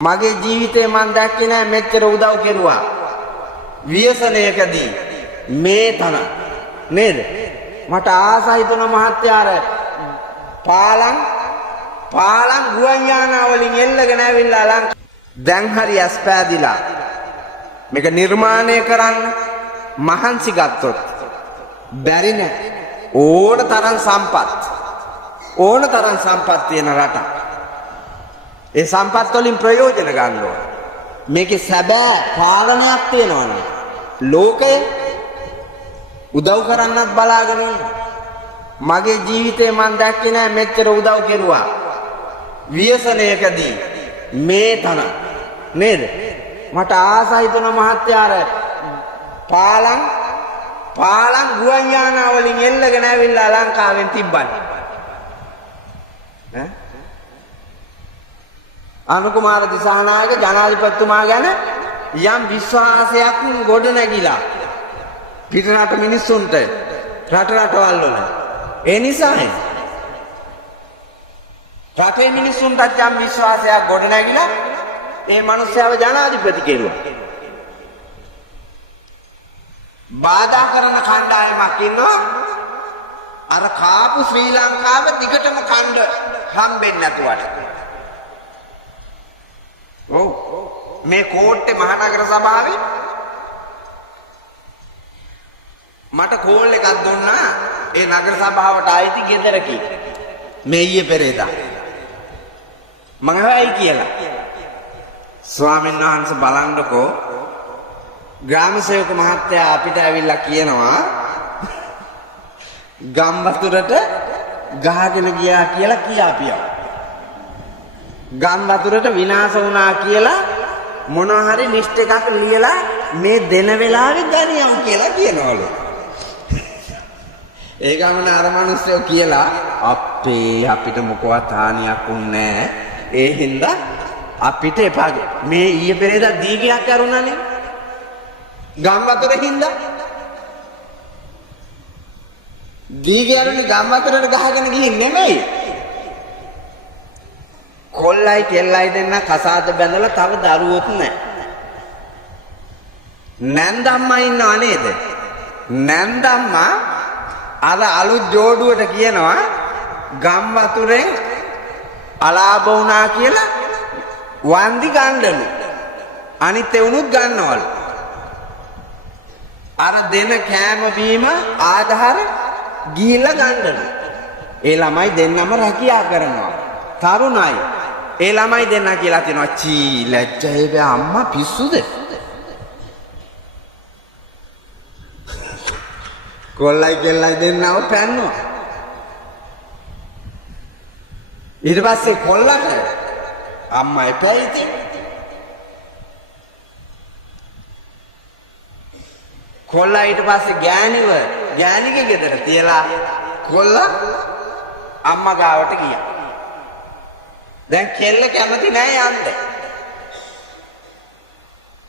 මගේ ජීවිතේ මම දැක්කේ නෑ මෙච්චර උදව් කෙරුවා ව්‍යසනයකදී මේ තන නේද මට ආසයි තුන මහත්යාර පාලම් ගුවන් යානා වලින් එල්ලගෙන ඇවිල්ලා දැන් හරි ඇස්පෑදිලා මේක නිර්මාණය කරන්න මහන්සි ගත්තොත් බැරි නෑ ඕන තරම් සම්පත් තියෙන රටක් ඒ සම්පත් වලින් ප්‍රයෝජන ගන්න ඕන. මේකේ සැබෑ පාලනයක් තියෙනවනේ. ලෝකය උදව් කරන්නත් බලාගෙන ඉන්න. මගේ ජීවිතේ මම දැක්කේ නෑ මෙච්චර උදව් කෙරුවා ව්‍යසනයකදී මේ තන නේද? මට ආසයි තුන මහත්යාර පාලම් ගුවන් යානා වලින් එල්ලගෙන ඇවිල්ලා ලංකාවෙන් තිබ්බන්නේ. ඈ අනුකුමාර දිසානායක ජනාධිපතිතුමා ගැන යම් විශ්වාසයක් ගොඩ නැගිලා පිටරට මිනිස්සුන්ට රටවල් වල ඒ නිසා රටේ මිනිස්සුන්ට යම් විශ්වාසයක් ගොඩ නැගිලා ඒ මිනිස්යාව ජනාධිපති කෙරුවා. බාධා කරන කණ්ඩායමක් ඉන්නවා අර කාපු ශ්‍රී ලංකාව දිගටම කණ්ඩ හම්බෙන්නේ නැතුවට. ඔව් මේ කෝට්ටේ මහනගර සභාවේ මට කෝල් එකක් දුන්නා ඒ නගර සභාවට ආйти ගෙදරකි මේ ඊයේ පෙරේදා මම හොයයි කියලා ස්වාමීන් වහන්සේ බලන්නකෝ ග්‍රාම සේවක මහත්තයා අපිට ඇවිල්ලා කියනවා ගම් වතුරට ගහගෙන ගියා කියලා කියාපියා ගම් වතුරට විනාශ වුණා කියලා මොනවා හරි ලිස්ට් එකක් ලියලා මේ දෙන වෙලාවෙ ගනියම් කියලා කියනවලු. ඒ ගමන අර මිනිස්සු කියලා අපිට මොකවත් හානියක් වුන්නේ නැහැ. ඒ හින්දා අපිට එපා. මේ ඊයේ පෙරේදා දීගයක් කරුණානේ. ගම් වතුර හින්දා. දීගයරුනේ ගම් වතුරට ගහගෙන ගිහින් නෙමෙයි. කොල්ලයි කෙල්ලයි දෙන්න කසාද බැඳලා තව දරුවොත් නැහැ. නැන්දම්මා ඉන්නව නේද? නැන්දම්මා අර අලුත් ජෝඩුවට කියනවා ගම් වතුරෙන් අලාභ වුණා කියලා වන්දි ගන්නලු. අනිත් එවුනුත් ගන්නවලු. අර දෙන කෑම බීම ආධාර ගිහිල්ලා ගන්නලු. ඒ ළමයි දෙන්නම රැකියා කරනවා. තරුණයි ඒ ළමයි දෙන්නා කියලා තියෙනවා චී ලැජ්ජයි බෑ අම්මා පිස්සුද කොල්ලයි කෙල්ලයි දෙන්නව පැන්නුවා ඊට පස්සේ කොල්ලට අම්මා එපා ඉතින් කොල්ලා ඊට පස්සේ ගෑණිගේ ගෙදර තියලා කොල්ලා අම්මා ගාවට ගියා දැන් කෙල්ල කැමති නෑ යන්න.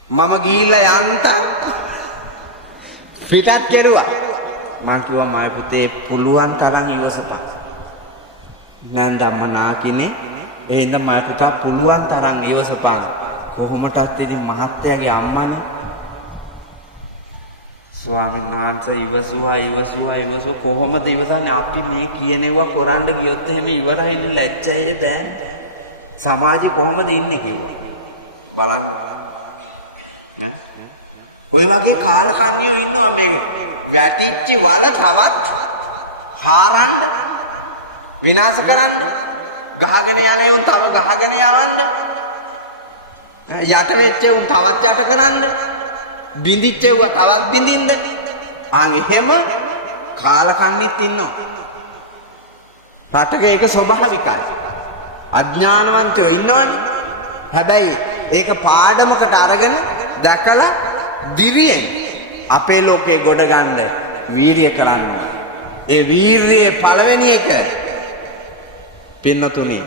මම ගිහිල්ලා යන්න පිටත් කෙරුවා. මං කිව්වා මගේ පුතේ පුළුවන් තරම් ඉවසපන්. නන්දම්ම නාකිනේ ඒ හින්දා මගේ පුතා පුළුවන් තරම් ඉවසපන්. කොහොමටත් ඉතින් මහත්තයාගේ අම්මනේ. ස්වාමීන් වහන්සේ ඉවසුවා කොහොමද ඉවසන්නේ අපි මේ කියනවා කරන්න ගියොත් එහෙම ඉවරයිනේ ලැජ්ජයි දැන්. සමාජේ කොහොමද ඉන්නේ කියලා බලන්න. ඔය වගේ කාලකන්ණියෝ ඉන්නවා මේක. වැටිච්ච වල තවත් හාරන්න විනාශ කරන්න ගහගෙන යන්නේ උන් තව ගහගෙන යවන්න යට වෙච්ච උන් තවත් යට කරන්න බින්දිච්ච උන් තවත් බින්දින්න ආන් එහෙම කාලකන්ණිත් ඉන්නවා. රටක ඒක ස්වභාවිකයි. අඥානවන්තයෝ ඉන්නවනේ. හැබැයි ඒක පාඩමකට අරගෙන දැකලා දිරියෙන් අපේ ලෝකේ ගොඩ ගන්න වීරිය කරන්න ඕනේ. ඒ වීරියේ පළවෙනි එක පින්නතුනි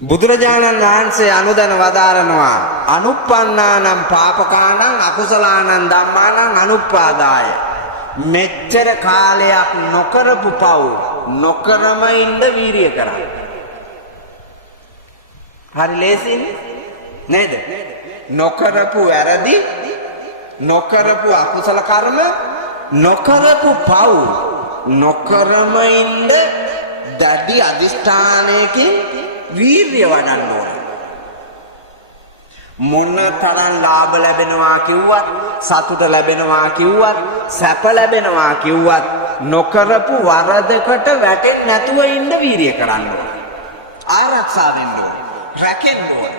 බුදුරජාණන් වහන්සේ අනුදැන වදාරනවා අනුප්පන්නානම් පාපකානම් අකුසලානම් ධම්මානම් අනුප්පාදාය. මෙච්චර කාලයක් නොකරපු පව් නොකරම ඉන්න වීරිය කරා. හරි ලේසියිනේ නේද? නොකරපු වැරදි, නොකරපු අකුසල කර්ම, නොකරපු පව් නොකරම ඉන්න දැඩි අධිෂ්ඨානයකින් වීර්ය වඩන්න ඕන. මොන තරම් ලාභ ලැබෙනවා කිව්වත්, සතුට ලැබෙනවා කිව්වත්, සැප ලැබෙනවා කිව්වත් නොකරපු වරදකට වැටෙන්නේ නැතුව ඉන්න වීර්ය කරන්න ඕන. ආරක්ෂා වෙන්න ඕන. රැකෙන්න ඕන.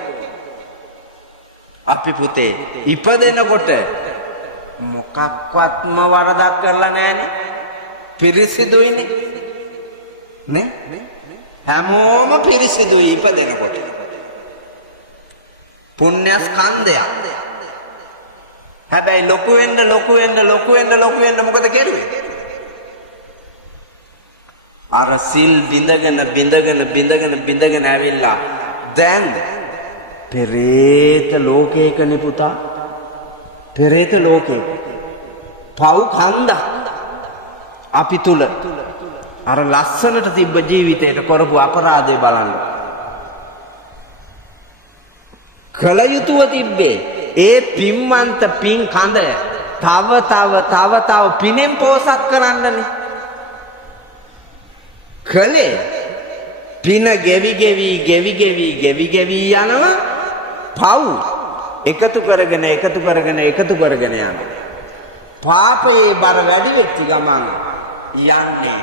අපි පුතේ ඉපදෙනකොට මොකක්වත්ම වරදක් කරලා නැහැනේ. පිරිසිදුයිනේ. නේ? හැමෝම පිරිසිදුයි ඉපදෙනකොට. පුණ්‍ය ස්කන්ධයක්. හැබැයි ලොකු වෙන්න මොකද කෙරුවේ? අර සිල් බිඳගෙන ඇවිල්ලා දැන් පෙරේත ලෝකයකනේ පුතා. පෙරේත ලෝකේ. පව් කන්ද අපි තුල අර ලස්සනට තිබ්බ ජීවිතේට කරපු අපරාධය බලන්න. කල යුතුව තිබ්බේ ඒ පින්වන්ත පින් කඳ තව පිනෙන් පෝසත් කරන්නනේ. කලේ පින ගෙවි යනවා. පව් එකතු කරගෙන යනවා. පාපයේ බර වැඩි වෙච්ච ගමන් යන්නේ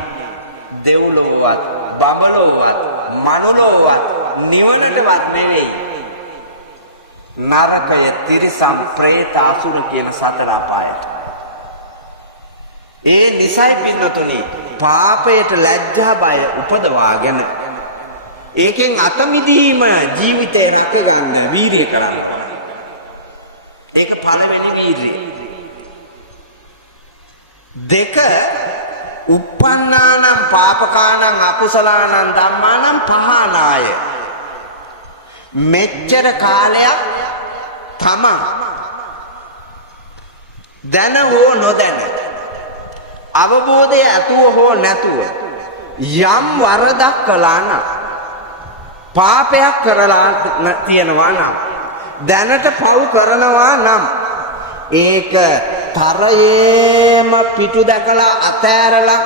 දෙව්ලොවවත් බඹලොවවත් මනුලොවවත් නිවනටවත් නෙවෙයි. නරකය, තිරිසන්, ප්‍රේත, අසුර කියන සතර අපායට. ඒ නිසයි පින්නතුනි පාපයට ලැජ්ජා බය උපදවාගෙන ඒකෙන් අත මිදීම ජීවිතේ රැක ගන්න වීරිය කරන්න. ඒක පළවෙනි වීරිය. දෙක uppannānaṁ pāpakānaṁ akusalaanaṁ dhammānaṁ pahānāya. මෙච්චර කාලයක් තමන් දැන හෝ නොදැන අවබෝධය ඇතුව හෝ නැතුව යම් වරදක් කළා නම් පාපයක් කරලා තියෙනවා නම් දැනට පව් කරනවා නම් ඒක තරයේම පිටු දැකලා අතෑරලා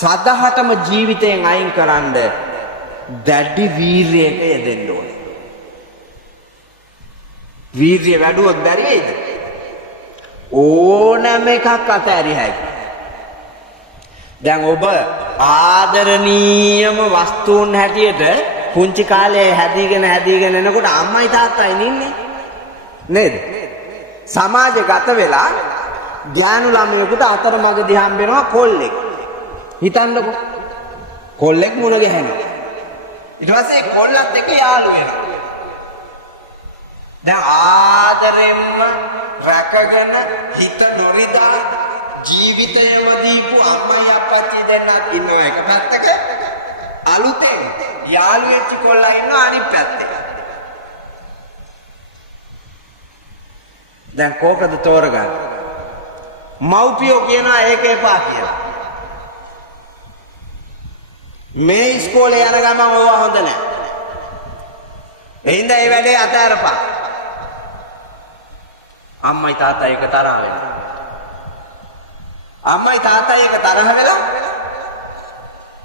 සදහටම ජීවිතයෙන් අයින් කරන්න දැඩි වීර්යයක යෙදෙන්න ඕනේ. වීර්යය වැඩුවොත් බැරි වෙයිද? ඕනෑම එකක් අතෑරිය හැකියි. දැන් ඔබ ආදරණීයම වස්තුන් හැටියට පුංචි කාලේ හැදීගෙන එනකොට අම්මයි තාත්තයි ඉන්නේ නේද? සමාජගත වෙලා ඥානු ළමයෙකුට අතරමඟදී හම්බ වෙනවා කොල්ලෙක්. හිතන්නකො. කොල්ලෙක් මුණ ගැහෙනවා. ඊට පස්සේ කොල්ලත් එක්ක යාළු වෙනවා. දැන් ආදරෙන්ම රැකගෙන හිත නොරිදා ජීවිතයම දීපු අම්මයි අප්පච්චි දෙන්නා ඉන්නවා එක පැත්තක. අලුතෙන් යාළු වෙච්ච කොල්ලා ඉන්නවා අනිත් පැත්තේ. දැන් කෝකද තෝරගන්න? මව්පියෝ කියනවා ඒක එපා කියලා. මේ ඉස්කෝලේ යන ගමන් ඕවා හොඳ නැහැ. එහෙනම් ඒ වැඩේ අතහැරපන්. අම්මයි තාත්තයි එක තරහ වෙනවා. අම්මයි තාත්තයි එක තරහ වෙලා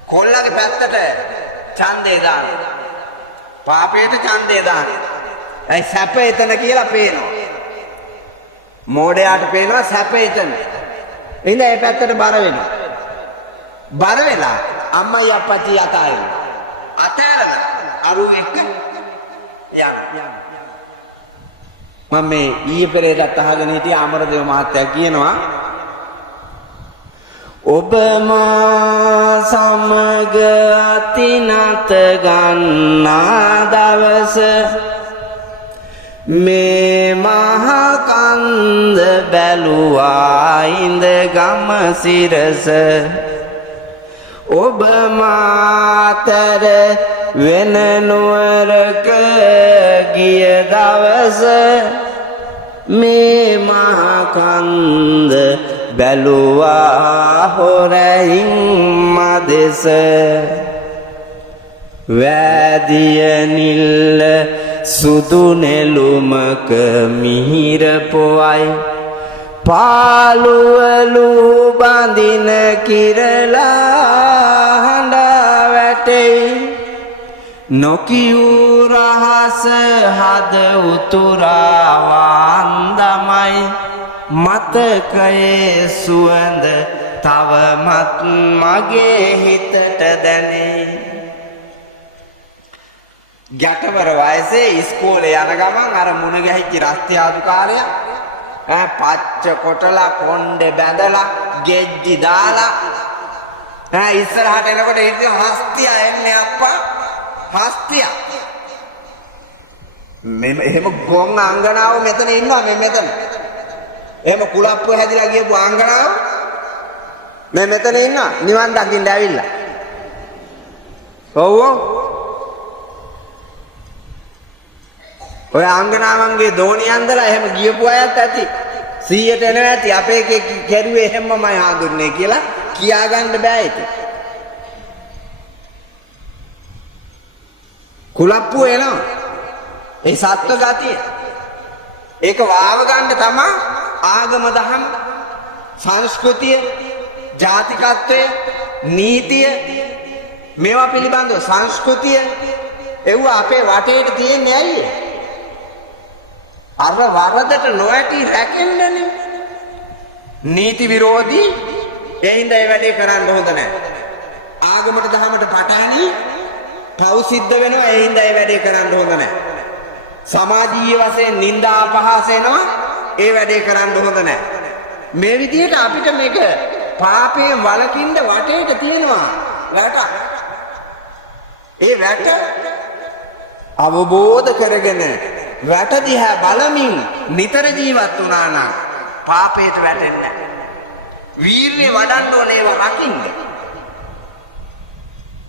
කොල්ලගේ පැත්තට ඡන්දේ දාන. පාපයට ඡන්දේ දාන. ඒ සැප එතන කියලා පේනවා. මෝඩයාට පේනවා සැප එතන. එහෙනම් ඒ පැත්තට බර වෙනවා. බර වෙලා අම්මයි අප්පච්චි අතහැරෙනවා. අතහැරලා අරු එක්ක යන්න. මම මේ ඊයේ පෙරේදත් අහගෙන හිටිය අමරදේව මහත්තයා කියනවා ඔබ මා සමග අතිනත ගන්නා දවස මේ මහ කන්ද බැලුවා ඉඳ ගම සිරස ඔබ මාතර වෙන නුවරක ගිය දවස මේ මහ කන්ද බැලුවා හොරයින් මදෙස වෑදිය නිල්ල සුදු නෙළුමක මිහිර පොවයි පාළුවලු බඳින කිරලා හඬ වැටෙයි නොකියූ රහස හද උතුරා වන්දමයි මතකයේ සුවඳ තවමත් මගේ හිතට දැනේ ගැටවර වයසේ ඉස්කෝලේ යන ගමන් අර මුණ ගැහිච්ච රස්තියාදු කාලය පච්ච කොටලා කොණ්ඩේ බැඳලා ගෙජ්ජි දාලා ඉස්සරහට එනකොට ඉතින් හස්තිය එන්නේ අප්පා හස්තිය මෙන්න එහෙම ගොන් අංගනාව මෙතන ඉන්නවා මෙතන එහෙම කුලප්පුව හැදිලා ගියපු අංගනාව මෙතන ඉන්නවා නිවන් දකින්න ඇවිල්ලා ඔව් ඔය අංගනාවන්ගේ දෝණියන්දලා එහෙම ගියපු අයත් ඇති 100ට එනවා ඇති අපේ කෙරුවේ එහෙමමයි හඳුන්නේ කියලා කියාගන්න බෑ ඒක කුලප්පුව එනවා ඒ සත්ව ගතිය ඒක වාව ගන්න තමයි ආගම දහම සංස්කෘතිය ජාතිකත්වය නීතිය මේවා පිළිබඳව සංස්කෘතිය ඒව අපේ වටේට තියෙන්නේ ඇයි අර වරදට නොඇටි රැකෙන්නනේ නීති විරෝධී එයින්ද ඒ වැඩේ කරන්න හොඳ නැහැ ආගමට දහමට පටහැනි පව් සිද්ධ වෙනවා එයින්ද ඒ වැඩේ කරන්න හොඳ නැහැ සමාජීය වශයෙන් නිന്ദා අපහාස වෙනවා ඒ වැඩේ කරන්න හොඳ නැහැ මේ විදිහට අපිට මේක පාපයෙන් වළකින්න වටේට තියෙනවා වැට ඒ වැට අවබෝධ කරගෙන වැට දිහා බලමින් නිතර ජීවත් වුණා නම් පාපයට වැටෙන්නේ නැහැ. වීරිය වඩන්න ඕනේ ඒව රකින්න.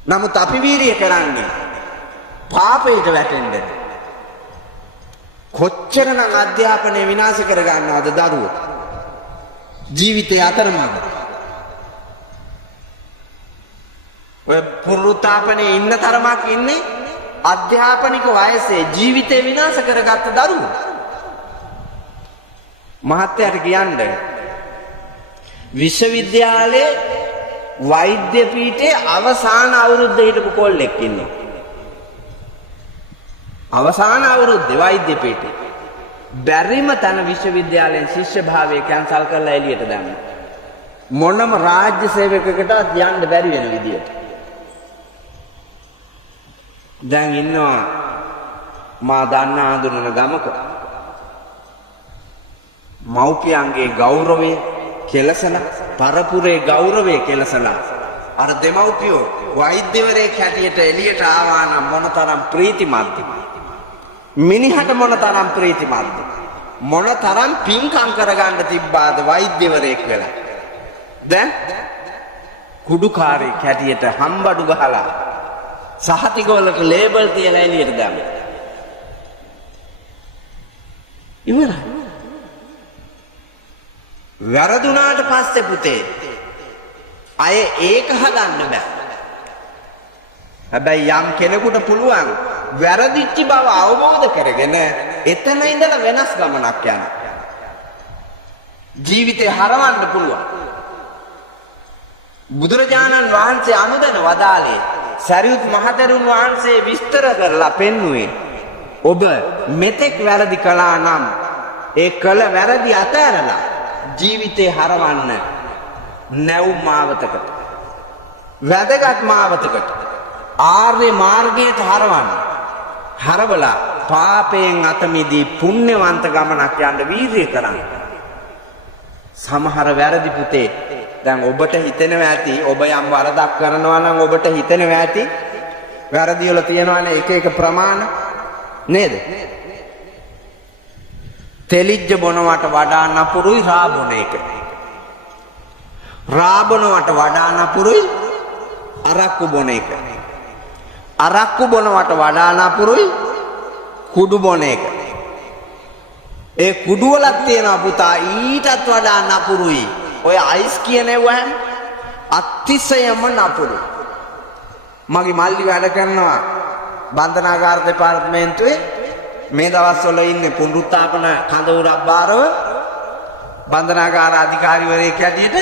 නමුත් අපි වීරිය කරන්නේ පාපයට වැටෙන්නේ. කොච්චරනම් අධ්‍යාපනය විනාශ කර ගන්නවද දරුවෝ? ජීවිතේ අතරමඟ. ඔය පුරුතාපනේ ඉන්න තරමක් ඉන්නේ අධ්‍යාපනික වයසේ ජීවිතේ විනාශ කරගත්ත දරුවෝ මහත්තයාට කියන්නේ විශ්වවිද්‍යාලයේ වෛද්‍ය පීඨයේ අවසාන අවුරුද්දේ හිටපු කොල්ලෙක් ඉන්නවා අවසාන අවුරුද්දේ වෛද්‍ය පීඨේ බැරිම තන විශ්වවිද්‍යාලයෙන් ශිෂ්‍ය භාවය කැන්සල් කරලා එළියට දැම්මා මොනම රාජ්‍ය සේවකයකටවත් යන්න බැරි වෙන විදියට දැන් ඉන්නවා මා දන්න ආඳුනන ගමක මව්පියන්ගේ ගෞරවය කෙලසලා පරපුරේ ගෞරවය කෙලසලා අර දෙමව්පියෝ වෛද්‍යවරයෙක් හැටියට එළියට ආවා නම් මොනතරම් ප්‍රීතිමත්ද මිනිහට මොනතරම් ප්‍රීතිමත්ද මොනතරම් පින්කම් කරගන්න තිබ්බාද වෛද්‍යවරයෙක් වෙලා දැන් කුඩුකාරයෙක් හැටියට හම්බඩු ගහලා සහතිකවලට ලේබල් තියලා එළියට දාන්න. ඉවරයි. වැරදුනාට පස්සේ පුතේ අය ඒක හදන්න බෑ. හැබැයි යම් කෙනෙකුට පුළුවන් වැරදිච්ච බව අවබෝධ කරගෙන එතන ඉඳලා වෙනස් ගමනක් යන්න. ජීවිතේ හරවන්න පුළුවන්. බුදුරජාණන් වහන්සේ අනුදැන වදාළේ සරියුත් මහතෙරුන් වහන්සේ විස්තර කරලා පෙන්වුවේ ඔබ මෙතෙක් වැරදි කළා නම් ඒ කළ වැරදි අතහැරලා ජීවිතේ හරවන්න නැවුම් මාවතකට වැදගත් මාවතකට ආර්ය මාර්ගයට හරවන්න හරවලා පාපයෙන් අත මිදී පුණ්‍යවන්ත ගමනක් යන්න වීර්යය කරන්න සමහර වැරදි පුතේ දැන් ඔබට හිතෙනවා ඇති ඔබ යම් වරදක් කරනවා නම් ඔබට හිතෙනවා ඇති වැරදි වල තියෙනවානේ එක එක ප්‍රමාණ නේද? තෙලිජ්ජ බොනවට වඩා නපුරුයි රා බොන එක. රා බොනවට වඩා නපුරුයි අරක්කු බොන එක. අරක්කු බොනවට වඩා නපුරුයි කුඩු බොන එක. ඒ කුඩු වලක් තියෙනවා පුතා ඊටත් වඩා නපුරුයි ඔය අයිස් කියන ඒවා අතිශයම නපුරු මගේ මල්ලි වැඩ කරනවා බන්ධනාගාර දෙපාර්තමේන්තුවේ මේ දවස්වල ඉන්නේ පුනරුත්ථාපන කඳවුරක් බාරව බන්ධනාගාර අධිකාරිවරයෙක් හැටියට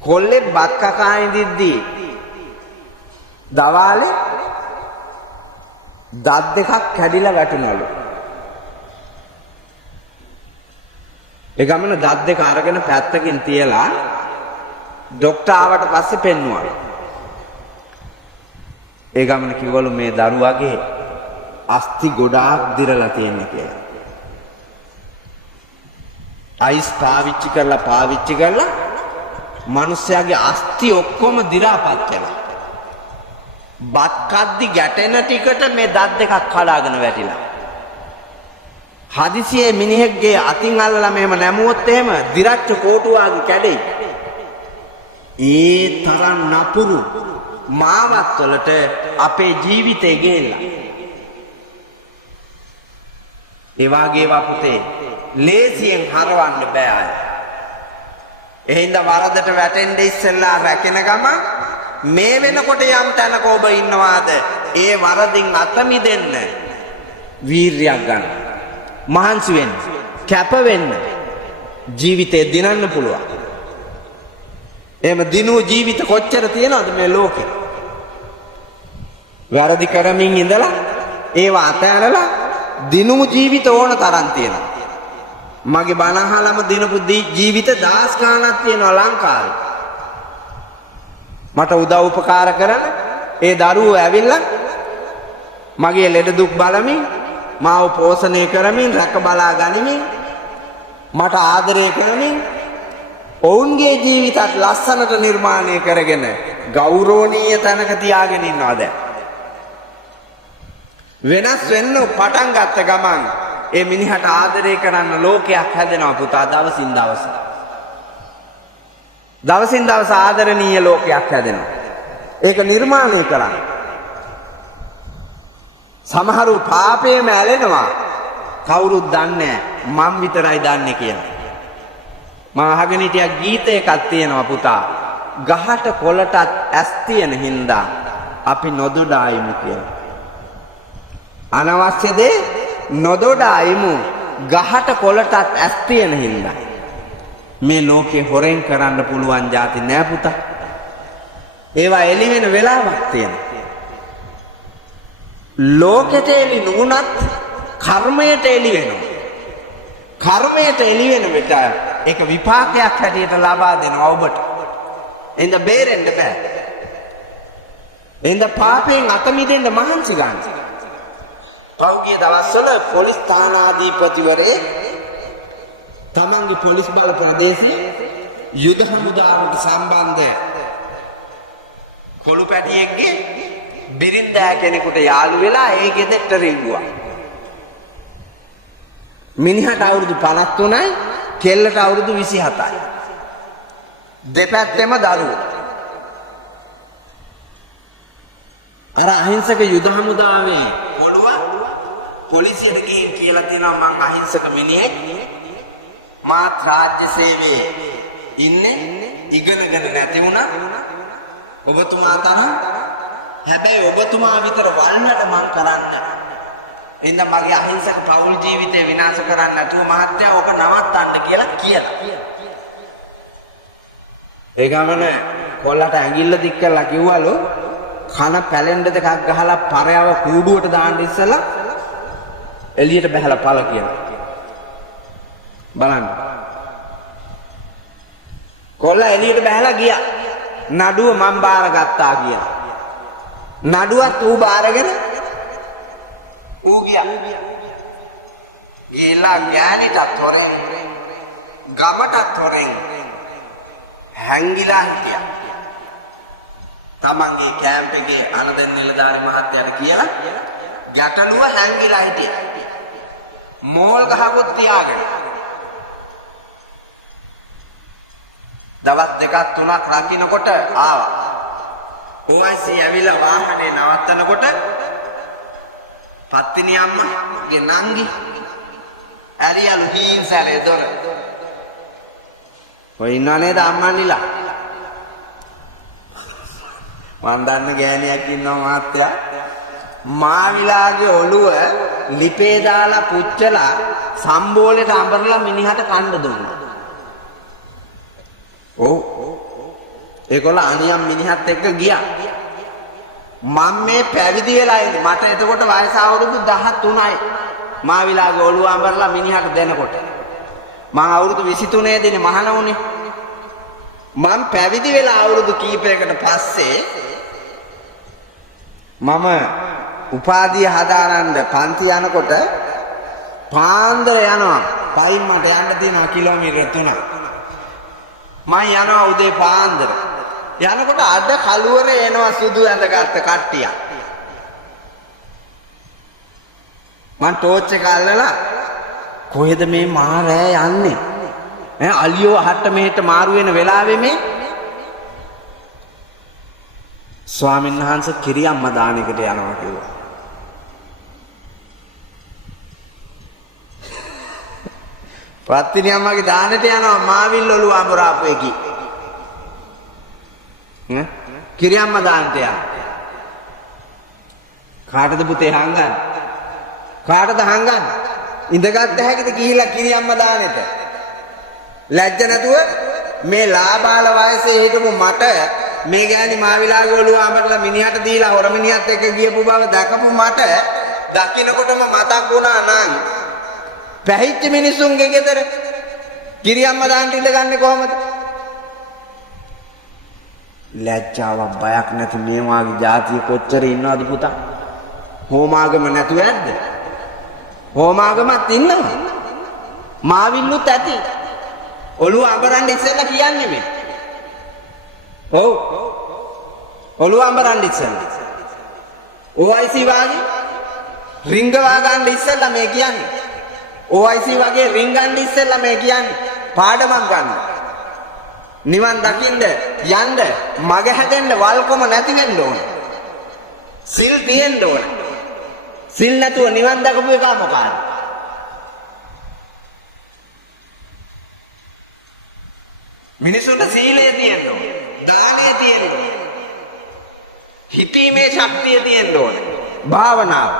කොල්ලෙක් බත් කකා ඉඳිද්දී දවාලේ දත් දෙකක් කැඩිලා වැටුණලු. ඒ ගමන දත් දෙක අරගෙන පැත්තකින් තියලා ડોක්ටර් ආවට පස්සේ පෙන්නුවා. ඒ ගමන කිව්වලු මේ දරුවාගේ අස්ථි ගොඩාක් දිරලා තියෙන කියලා. අයිස් පාවිච්චි කරලා මිනිස්යාගේ අස්ථි ඔක්කොම දිරාපත් වෙනවා. බත් කද්දි ගැටෙන ටිකට මේ දත් දෙකක් කඩාගෙන වැටිලා. හදිසියේ මිනිහෙක්ගේ අතින් අල්ලලා මෙහෙම නැමුවොත් එහෙම දිරච්ච කෝටුවාගේ කැඩෙයි. ඒ තරම් නපුරු මාවත් වලට අපේ ජීවිතේ ගෙල්ලා. ඒ වාගේ වපුතේ ලේසියෙන් හරවන්න බෑ අය. එහෙනම් වරදට වැටෙන්න ඉස්සෙල්ලා රැකෙන ගම මේ වෙනකොට යම් තැනක ඔබ ඉන්නවාද ඒ වරදින් අත මිදෙන්න වීරියක් ගන්න. මහන්සි වෙන්න. කැප වෙන්න. ජීවිතේ දිනන්න පුළුවන්. එහෙම දිනු ජීවිත කොච්චර තියෙනවද මේ ලෝකේ? වැරදි කරමින් ඉඳලා ඒව අතහැරලා දිනු ජීවිත ඕන තරම් තියෙනවා. මගේ බණ අහලම දිනපු ජීවිත දහස් ගණනක් තියෙනවා ලංකාවේ. මට උදව් උපකාර කරන ඒ දරුවෝ ඇවිල්ලා මගේ ලෙඩ දුක් බලමින් මාව පෝෂණය කරමින් රැක බලා ගනිමින් මට ආදරය කරමින් ඔවුන්ගේ ජීවිතත් ලස්සනට නිර්මාණය කරගෙන ගෞරවනීය තැනක තියාගෙන ඉන්නවා දැන්. වෙනස් වෙන්න පටන් ගත්ත ගමන් ඒ මිනිහට ආදරය කරන්න ලෝකයක් හැදෙනවා පුතා දවසින් දවස. දවසින් දවස ආදරණීය ලෝකයක් හැදෙනවා. ඒක නිර්මාණය කරන්න. සමහරු පාපේම ඇලෙනවා. කවුරුත් දන්නේ මම විතරයි දන්නේ කියලා. මම අහගෙන හිටිය ගීතයකක් තියෙනවා පුතා. ගහට කොළටත් ඇස් තියෙන හින්දා අපි නොදොඩා ඉමු කියලා. අනවශ්‍ය දේ නොදොඩා ඉමු ගහට කොළටත් ඇස් තියෙන හින්දා. මේ ලෝකේ හොරෙන් කරන්න පුළුවන් જાති නෑ පුතා. ඒවා එළි වෙන වෙලාවක් තියෙනවා. ලෝකෙට එළි නුනත් කර්මයට එළි වෙනවා. කර්මයට එළි වෙන විට ඒක විපාකයක් හැටියට ලබා දෙනවා ඔබට. එඳ බේරෙන්න බෑ. එඳ පාපයෙන් අත මිදෙන්න මහන්සි ගන්න. පෞගිය දවස්වල පොලිස් ස්ථානාධිපතිවරේ තමන්ගේ පොලිස් බල ප්‍රදේශයේ යුද හමුදාවට සම්බන්ධ කොළු පැටියෙක්ගේ බිරින්දෑ කෙනෙකුට යාළු වෙලා ඒ ගෙදරට රිංගුවා. මිනිහට අවුරුදු 53යි කෙල්ලට අවුරුදු 27යි. දෙපැත්තෙම දරුවෝ. අර අහිංසක යුද හමුදාවේ ඔළුව පොලිසියට ගිහින් කියලා තියෙනවා මං අහිංසක මිනිහෙක්. මාත් රාජ්‍ය සේවයේ ඉන්නේ ඉගෙනගෙන නැති වුණා. ඔබතුමා තරම් හැබැයි ඔබතුමා විතර වල්නට මං කරන්න. එහෙනම් මගේ අහිංසක පෞල් ජීවිතේ විනාශ කරන්න නැතුව මහත්තයා ඔබ නවත්තන්න කියලා. ඒ ගමන කොල්ලට ඇඟිල්ල දික් කරලා කිව්වලු කන පැලෙන්ඩ දෙකක් ගහලා පරයව කූඩුවට දාන්න ඉස්සලා එළියට බහලා පළ කියලා. බලන්න. කොල්ල එළියට බහලා ගියා. නඩුව මම බාරගත්තා කියලා. නඩුවත් ඌ බාරගෙන ඌ ගියා. ගිහලා ගෑනිටත් හොරෙන් ගමටත් හොරෙන් හැංගිලා හිටියා. තමන්ගේ කැම්ප් එකේ අනදෙන් නිලධාරි මහත්තයාට කියලා ගැටලුව හැංගිලා හිටියා. මෝල් ගහකොත් තියාගෙන. දවස් දෙකක් තුනක් රකින්නකොට ආවා. OIC ඇවිල්ලා වාහනේ නවත්තනකොට පත්තිනි අම්මගේ නංගි ඇරියලු ගිහින් සැරේ දොර. ඔය ඉන්නව නේද අම්මන්නිලා? මන් දන්න ගෑණියක් ඉන්නවා මාත්‍යා. මාවිලාගේ ඔළුව ලිපේ දාලා පුච්චලා සම්බෝලෙට අඹරලා මිනිහට කන්න දුන්නා. ඔව්. ඒගොල්ල අනියම් මිනිහත් එක්ක ගියා. මම මේ පැවිදි වෙලා ඉන්නේ. මට එතකොට වයස අවුරුදු 13යි. මාවිලාගේ ඔළුව අඹරලා මිනිහට දෙනකොට. මම අවුරුදු 23 දිනේ මහාන වුණේ. මම පැවිදි වෙලා අවුරුදු කීපයකට පස්සේ මම උපාධිය හදාරන්න පන්ති යනකොට පාන්දර යනවා. පයින් මට යන්න තියෙනවා කිලෝමීටර් 3ක්. මම යනවා උදේ පාන්දර. යනකොට අඩ කලුවර එනවා සුදු ඇඳගත්ත කට්ටිය. මං ටෝච් එක අල්ලලා කොහෙද මේ මාරෑ යන්නේ? අලියෝ අහට මෙහෙට මාරු වෙන වෙලාවෙ මේ ස්වාමීන් වහන්සේ කිරියම්ම දානෙකට යනවා කිව්වා. පත්තිනි අම්මගේ දානෙට යනවා මාවිල් ඔළුව අඹරාපු එකී. කිරියම්ම දාන්නට යනවා. කාටද පුතේ හංගන්නේ? කාටද හංගන්නේ? ඉඳගත් හැකිද ගිහිලා කිරියම්ම දානෙට? ලැජ්ජ නැතුව මේ ලාබාල වයසේ හිටපු මට මේ ගෑණි මාවිලාගේ ඔළුව අඹරලා මිනිහට දීලා හොර මිනිහත් එක්ක ගියපු බව දැකපු මට දකින්නකොටම මතක් වුණා නම් පැහිච්ච මිනිසුන්ගේ ගෙදර කිරියම්ම දාන්න ඉඳගන්නේ කොහමද? ලැජ්ජාවක් බයක් නැති මේ වාගේ જાතිය කොච්චර ඉන්නවද පුතා? හෝමාගම නැතුව ඇද්ද? හෝමාගමත් ඉන්නවා. මාවිල්ලුත් ඇති. ඔළුව අඹරන්න ඉස්සෙල්ලා කියන්නේ මේ. ඔව්. ඔළුව අඹරන්න ඉස්සෙල්ලා. OIC වාගේ රිංග වාගන්න ඉස්සෙල්ලා මේ කියන්නේ. OIC වගේ රිංගන්න ඉස්සෙල්ලා මේ කියන්නේ. පාඩමක් ගන්න. නිවන් දකින්න යන්න මග හැදෙන්න වල්කොම නැති වෙන්න ඕන. සිල් තියෙන්න ඕන. සිල් නැතුව නිවන් දකපු එක මොකක්ද? මිනිසුන්ට සීලය තියෙන්න ඕන. දානය තියෙන්න ඕන. හිතීමේ ශක්තිය තියෙන්න ඕන. භාවනාව.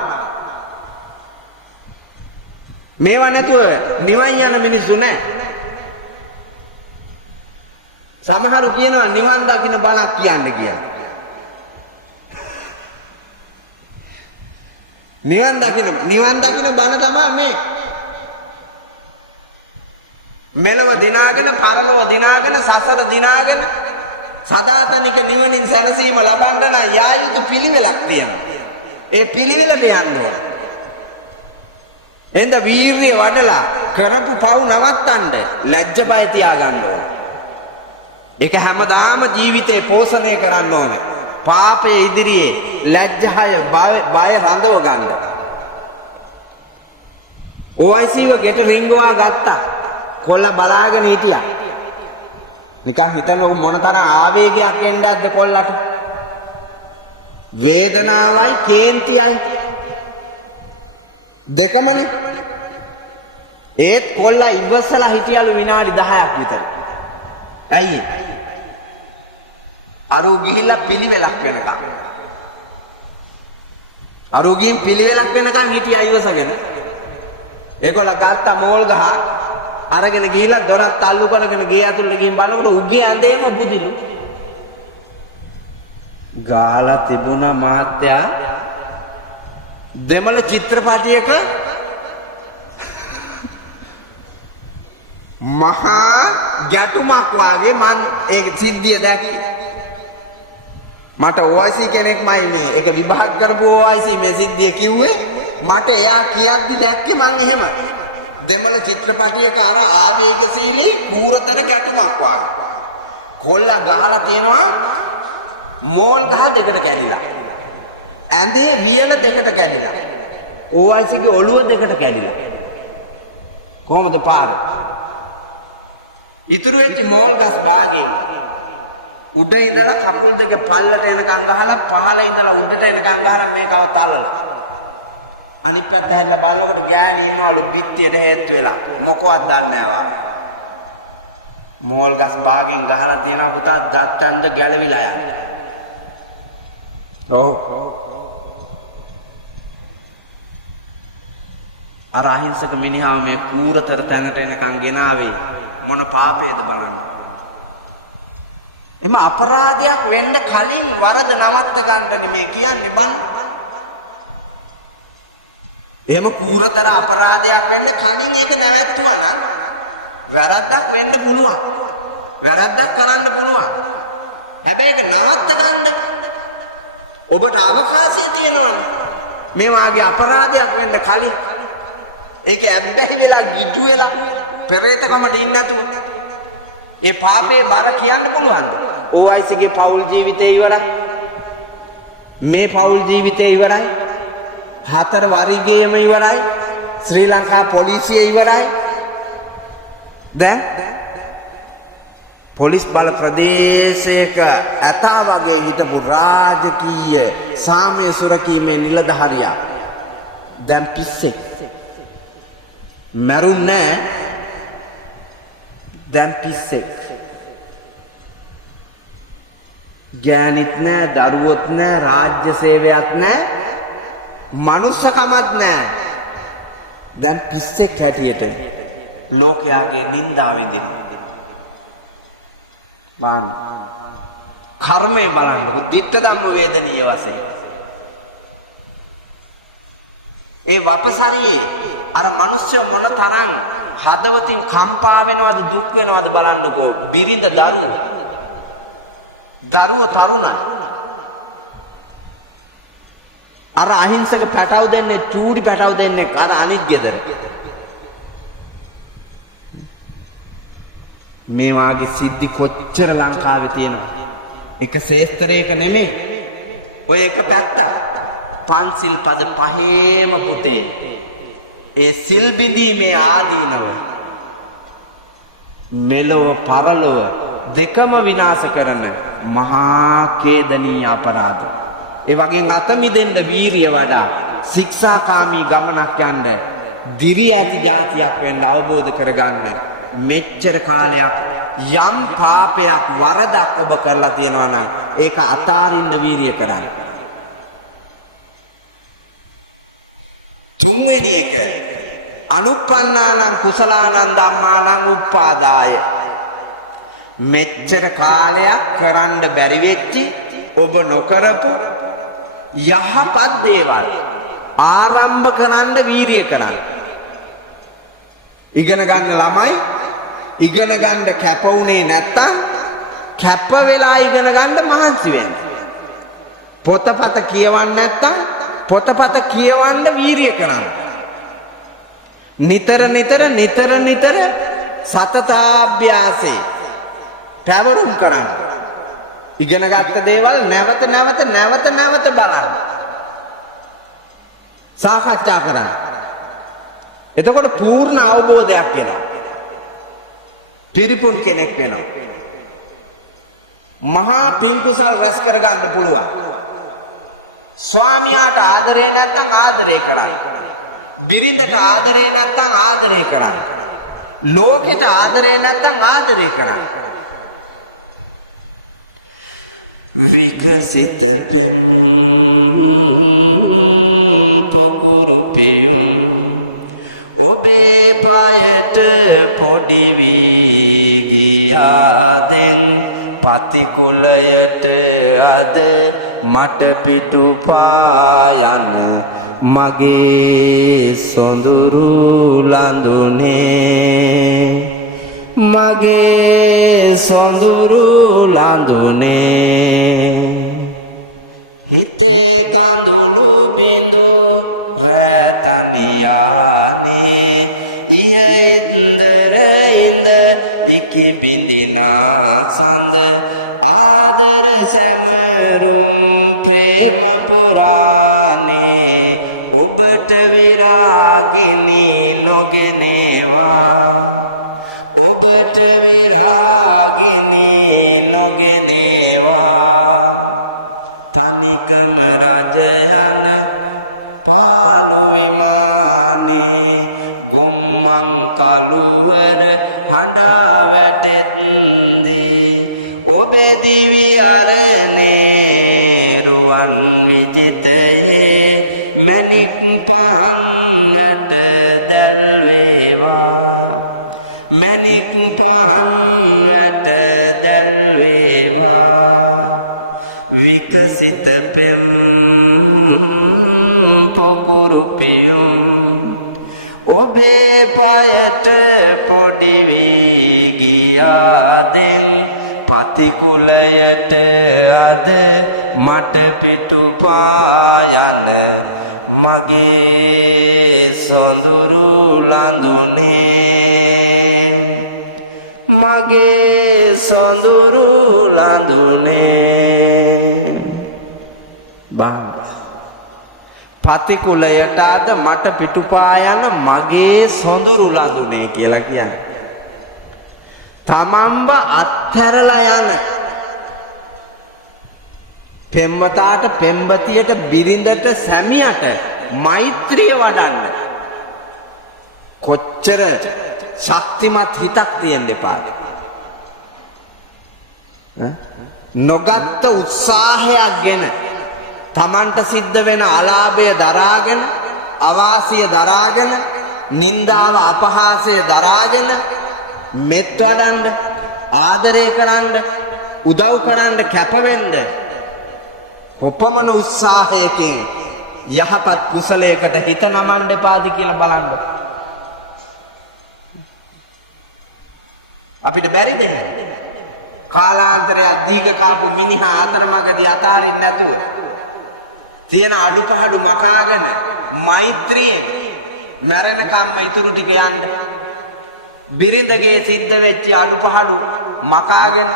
මේවා නැතුව නිවන් යන මිනිස්සු නැහැ. සමහරු කියනවා නිවන් දකින්න බණක් කියන්න කියලා. නිවන් දකින්න බණ තමයි මේ. මෙලව දිනාගෙන පරලොව දිනාගෙන සසර දිනාගෙන සදාතනික නිවනින් සැනසීම ලබන්න නම් යා යුතු පිළිවෙලක් තියෙනවා. ඒ පිළිවෙලට යන්න ඕන. එඳ වීරිය වඩලා කරපු පව් නවත්තන්න ලැජ්ජ බය තියාගන්න ඕන. ඒක හැමදාම ජීවිතේ පෝෂණය කරන්න ඕනේ. පාපයේ ඉදිරියේ ලැජ්ජාය බය රඳව ගන්න. OIC ගෙට රිංගවා ගත්තා. කොල්ල බලාගෙන හිටියා. නිකන් හිතන්නකො මොනතරම් ආවේගයක් එන්නේද කොල්ලට. වේදනාවයි කේන්තියයි දෙකමනේ. ඒත් කොල්ලා ඉවසලා හිටියලු විනාඩි 10ක් විතර. ඇයි? අරෝ ගිහිල්ලා පිළිවෙලක් වෙනකම්. අරෝ ගිහින් පිළිවෙලක් වෙනකම් හිටියා ඉවසගෙන. ඒගොල්ලෝ ගත්ත මෝල් ගහ අරගෙන ගිහිල්ලා දොරත් තල්ලු කරගෙන ගේ ඇතුළට ගිහින් බලනකොට උගේ ඇඳේම බුදිලු. ගාලා තිබුණ මාත්‍යා දෙමළ චිත්‍රපටයක මහා ගැටුමක් වාගේ මං ඒ සිද්ධිය දැක්කේ. මට OIC කෙනෙක්මයි මේ ඒක විභාග කරපු OIC මේ සිද්ධිය කිව්වේ. මට එයා කියද්දි දැක්කේ මං එහෙම දෙමළ චිත්‍රපටයක අර ආවේගශීලී මූරතර ගැටුමක් වාගේ. කොල්ලා ගහලා තියෙනවා මෝල් ගහ දෙකට කැඩිලා. ඇඳේ වියල දෙකට කැඩිලා. OIC ගේ ඔළුව දෙකට කැඩිලා. කොහොමද පාර? ඉතුරු වෙච්ච මෝල් ගස් භාගේ උඩ ඉඳලා කකුල් දෙක පල්ලට එනකන් ගහලා පහළ ඉඳලා උඩට එනකන් ගහලා මේකව තල්ලලා. අනිත් පැත්තට බලනකොට ගෑණි එනවලු පිටියට හේතු වෙලා මොකවත් දන්නේ නැහැ. මෝල් ගස් භාගෙන් ගහලා තියෙන පුතා දත්තන්ද ගැලවිලා යන්නේ. ඔව්. අර අහිංසක මිනිහා මේ කූරතර තැනට එනකන් ගෙනාවේ මොන පාපයද බලන්න. එම අපරාධයක් වෙන්න කලින් වරද නවත්ත ගන්නනේ මේ කියන්නේ බං. එහෙම කූරතර අපරාධයක් වෙන්න කලින් ඒක නැවැත්තුවා නම් වැරද්දක් වෙන්න පුළුවන්. වැරද්දක් කරන්න පුළුවන්. හැබැයි ඒක නවත්ත ගන්න ඔබට අවකාශය තියෙනවා. මේ වාගේ අපරාධයක් වෙන්න කලින් ඒක ඇබ්බැහි වෙලා ගිජු වෙලා පෙරේතකමට ඉන්න නැතුව ඒ පාපේ බර කියන්න පුළුවන්ද? ඕයිසිගේ පෞල් ජීවිතේ ඉවරයි. මේ පෞල් ජීවිතේ ඉවරයි. 4 වරිගයේම ඉවරයි. ශ්‍රී ලංකා පොලිසිය ඉවරයි. දැන් පොලිස් බල ප්‍රදේශයක ඇතා වගේ හිටපු රාජකීය සාමය සුරකීමේ නිලධාරියා දැන් පිස්සෙක්. මරුන්නේ දැන් පිස්සෙක්. ගෑනිත් නෑ, දරුවොත් නෑ, රාජ්‍ය සේවයක් නෑ, මනුස්සකමත් නෑ. දැන් පිස්සෙක් හැටියට ලෝකයාගේ නින්දා විඳින. බලන්න. කර්මය බලන්න. දිට්ඨ ධම්ම වේදනීය වශයෙන්. ඒ වපසරියේ අර මිනිස්සු මොන තරම් හදවතින් කම්පා වෙනවද දුක් වෙනවද බලන්නකෝ. බිරිඳ දරුව තරුණයි. අර අහිංසක පැටව දෙන්නේ චූටි පැටව දෙන්නේ අර අනිත් ගෙදර. මේ වාගේ සිද්ධි කොච්චර ලංකාවේ තියෙනවද? එක ශේස්ත්‍රයක නෙමෙයි. ඔය එක පැත්ත. පන්සිල් පද පහේම පොතේ ඒ සිල් බිඳීමේ ආදීනව මෙලොව පරලොව දෙකම විනාශ කරන මහා ඛේදනීය අපරාධ. ඒ වගේ අත මිදෙන්න වීරිය වඩා ශික්ෂාකාමී ගමනක් යන්න දිවි ඇති જાතියක් වෙන්න අවබෝධ කරගන්න මෙච්චර කාලයක් යම් පාපයක් වරදක් ඔබ කරලා තියෙනවා නම් ඒක අතාරින්න වීරිය කරන්න. තුන්වෙනි එක අනුප්පන්නානං කුසලානං ධම්මානං උප්පාදාය. මෙච්චර කාලයක් කරන්න බැරි වෙච්චි ඔබ නොකරපු යහපත් දේවල් ආරම්භ කරන්න වීරිය කරන්න. ඉගෙන ගන්න ළමයි ඉගෙන ගන්න කැප වුණේ නැත්තම් කැප වෙලා ඉගෙන ගන්න මහන්සි වෙන්න. පොතපත කියවන්න නැත්තම් පොතපත කියවන්න වීරිය කරන්න. නිතර සතතාභ්‍යාසයේ පැවරුම් කරන්න. ඉගෙන ගත්ත දේවල් නැවත බලන්න. සාකච්ඡා කරන්න. එතකොට පූර්ණ අවබෝධයක් වෙනවා. පිරිපුන් කෙනෙක් වෙනවා. මහා පින් කුසල රැස් කරගන්න පුළුවන්. ස්වාමියාට ආදරේ නැත්නම් ආදරේ කරන්න. බිරිඳට ආදරේ නැත්නම් ආදරේ කරන්න. ලෝකෙට ආදරේ නැත්නම් ආදරේ කරන්න. විකසිත ඔබේ පායට පොඩි වී ගියාදෙන් පතිකුලයට අද මට පිටු පායන මගේ සොඳුරු ලඳුනේ මගේ සොඳුරු ලඳුනේ හිතේ ගඳුළු බිඳු රැතනියානේ ඉයෙන්දර ඉඳ ඉකි බිඳිනා සඳ ආදර සැමරුම් ප්‍රේම පුරානේ ඔබට විරාගිනි නොගෙනේවා one සොඳුරු පියුම් ඔබේ පයට පොඩි වී ගියාදෙන් පතිකුලයට අද මට පිටුපා යන මගේ සොඳුරු ලඳුනේ මගේ සොඳුරු ලඳුනේ බං පතිකුලයට අද මට පිටුපා යන මගේ සොඳුරු ලඳුනේ කියලා කියන්නේ තමන්ව අත්හැරලා යන පෙම්වතාට පෙම්වතියට බිරිඳට සැමියාට මෛත්‍රිය වඩන්න කොච්චර ශක්තිමත් හිතක් තියෙන්න එපාද නොගත්ත උත්සාහයක් ගෙන තමන්ට සිද්ධ වෙන අලාභය දරාගෙන අවාසිය දරාගෙන නින්දාව අපහාසය දරාගෙන මෙත් වඩන්න ආදරය කරන්න උදව් කරන්න කැපවෙන්න කොපමණ උත්සාහයකින් යහපත් කුසලයකට හිත නමන්න එපාද කියලා බලන්න අපිට බැරිද කාලාන්තරයක් දීක කාපු මිනිහා අතරමඟදී අතාරින්න නැතුව තියෙන අඩුපාඩු මකාගෙන මෛත්‍රියෙන් මරණකම්ම ඉතුරු ටික යන්න බිරිඳගේ සිද්ධ වෙච්ච අඩුපාඩු මකාගෙන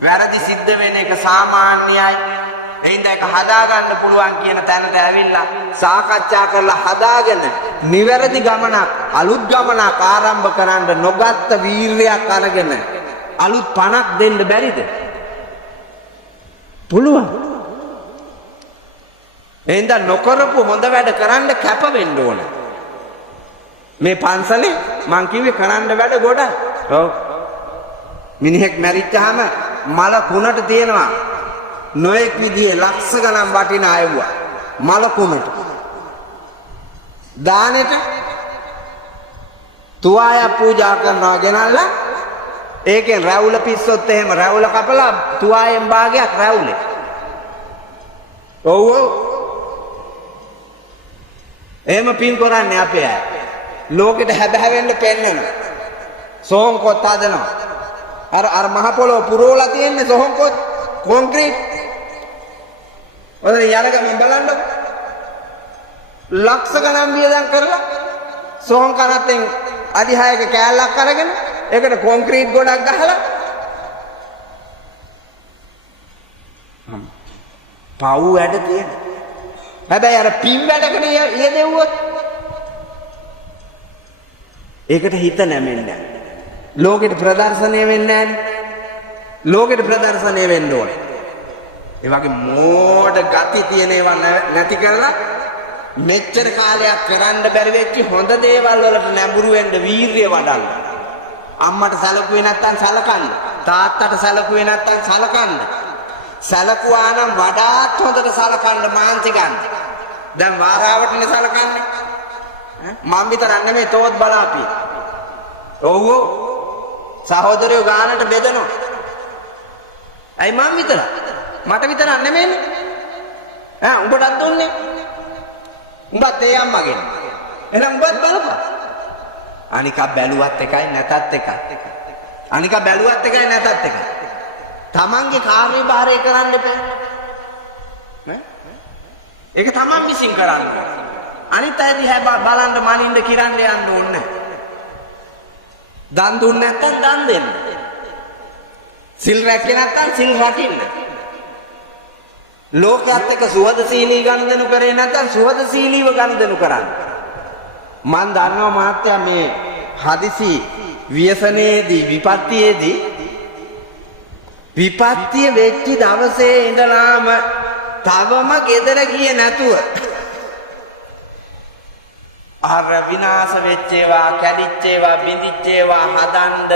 වැරදි සිද්ධ වෙන එක සාමාන්‍යයි එහෙනම් ඒක හදාගන්න පුළුවන් කියන තැනට ඇවිල්ලා සාකච්ඡා කරලා හදාගෙන නිවැරදි ගමනක් අලුත් ගමනක් ආරම්භ කරන්න නොගත්ත වීර්යයක් අරගෙන අලුත් පණක් දෙන්න බැරිද පුළුවන් එහෙනම් නොකරපු හොඳ වැඩ කරන්න කැප වෙන්න ඕන මේ පන්සලේ මං කිව්වේ කරන්න වැඩ ගොඩක් ඔව් මිනිහෙක් මැරිච්චාම මල කුණට තියෙනවා නොඑක් විදිහේ ලක්ෂ ගණන් වටින අයුවා මල කුණට දානෙට තුවාය පූජා කරනවා ගෙනල්ලා ඒකෙන් රැවුල පිස්සොත් එහෙම රැවුල කපලා තුවායෙන් භාගයක් රැවුලේ ඔව් ඔව් එහෙම පින් කරන්නේ අපේ අය ලෝකෙට හැබහැවෙන්න පෙන්නන සෝම් කොත් හදනවා අර මහ පොළොව පුරවලා තියෙන්නේ සෝම් කොත් කොන්ක්‍රීට් ඔතන යරගමින් බලන්නකො ලක්ෂ ගණන් වියදම් කරලා සෝම් කරත්තෙන් අඩි 6ක කෑල්ලක් අරගෙන ඒකට කොන්ක්‍රීට් ගොඩක් ගහලා පව් වැඩ තියෙන හැබැයි අර පින් වැඩකට යෙදෙව්වොත් ඒකට හිත නැමෙන්නේ ලෝකෙට ප්‍රදර්ශනය වෙන්නේ නැහැ ලෝකෙට ප්‍රදර්ශනය වෙන්න ඕනේ ඒ වගේ මෝඩ ගති තියෙන ඒවා නැති කරලා මෙච්චර කාලයක් කරන්න බැරි වෙච්ච හොඳ දේවල් වලට නැඹුරු වෙන්න වීර්යය වඩන්න අම්මට සැලකුවේ නැත්තම් සැලකන්න තාත්තට සැලකුවේ නැත්තම් සැලකන්න සැලකුවා නම් වඩාත් හොඳට සැලකන්න මාන්ති ගන්න දැන් වාරාවටනේ සැලකන්නේ මම විතරක් නෙමෙයි තෝත් බලාපි ඔව් සහෝදරයෝ ගානට බෙදනවා ඇයි මම විතරක් මට විතරක් නෙමෙයිනේ උඹටත් දුන්නේ උඹත් ඒ අම්මගෙන් එහෙනම් උඹත් බලපන් අනික බැලුවත් එකයි නැතත් එකයි අනික බැලුවත් එකයි නැතත් එකයි තමන්ගේ කාර්යභාරය කරන්න බෑ ඒක තමන් විසින් කරන්න අනිත් අය දිහා බලන්න මනින්න කිරන්න යන්න ඕනේ දන් දුන්නේ නැත්නම් දන් දෙන්න සිල් රැකේ නැත්නම් සිල් රකින්න ලෝකයේත් එක්ක සුවදශීලී ගනුදෙනු කරේ නැත්නම් සුවදශීලීව ගනුදෙනු කරන්න මම දන්නවා මහත්තයා මේ හදිසි ව්‍යසනයේදී විපත්තියේදී විපත්තිය වෙච්ච දවසේ ඉඳලාම තවම ගෙදර ගියේ නැතුව අර විනාශ වෙච්ච ඒවා කැඩිච්ච ඒවා බිඳිච්ච ඒවා හදන්න